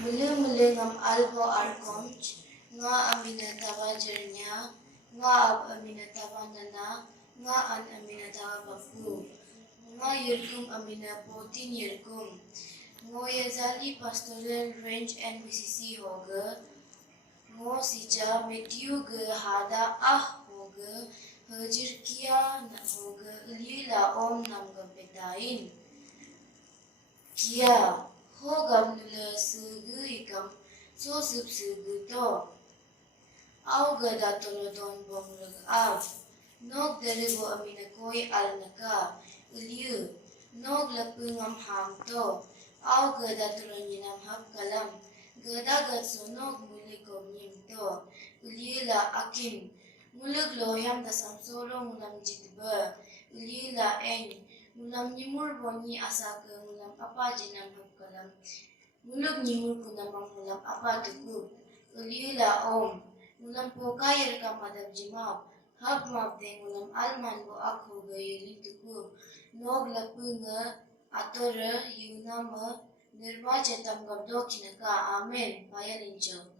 Mele-mele ngam albo arkonch, nga amina tawa jernya, nga ab amina tawa nana, nga an amina tawa bapu, nga yirkum amina potin yirkum, ngo yazali pastoral range NBCC hoge, ngo sija Matthew ge hada hoge, hajir kia na hoge lila om nam gampetain. Kia hogam nula sugu ikam so sup sugu to. Au gada tolodon bong leg ab. Nog deribo amina koi al naka liu. Nog lapungam ham to. Au gada tolonyinam hap kalam. Gada gatso nog mulikom nyim to. Liu la akin. Mulug lohyam dasam solo ngulam jitba. Liu la eng. Ngulam nyimur bonyi asake ngulam apa jinam hap kalam. Mulug nyimur kunamang ngulam apa tukub. Liu la om. Ngulam pokayar kamadab jimab. Hap mab de ngulam alman bo akho gayulin tukub. Nog lapunga atore yunama nirwajatam gabdo kinaka. Amen. Bayalincho.